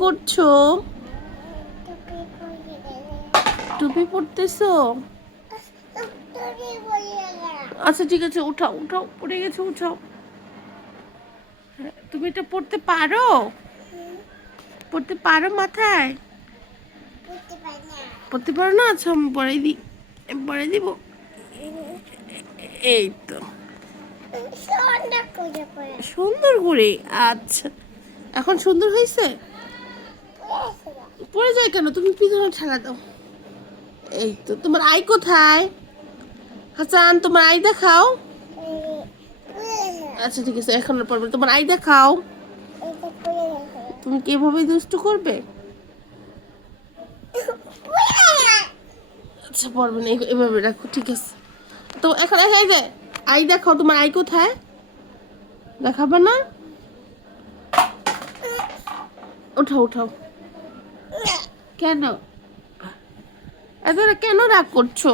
করছো? টুপি পরতেছো? আচ্ছা ঠিক আছে, উঠাও উঠাও, পড়ে গেছে, উঠাও। তুমি এটা পড়তে পারো? পড়তে পারো মাথায়? পড়তে পারো না? আচ্ছা আমি পড়াই দিই, পড়াই দিব। এই তো সুন্দর করে। আচ্ছা এখন সুন্দর হয়েছে? পড়ে যায় কেন? তুমি পিছনে ঠেলা দাও। এই তো, তোমার আই কোথায়? হাসান তোমার আই দেখাও। আচ্ছা ঠিক আছে, এখন আর পড়বে না। তোমার আই দেখাও। তুমি কি এভাবেই দুষ্টু করবে? আচ্ছা পড়বে না, এভাবে রাখো, ঠিক আছে। তো এখন এই যে আই দেখাও, তোমার আই কোথায়? দেখাবে না? উঠাও উঠাও। কেন এত কেন রাগ করছো?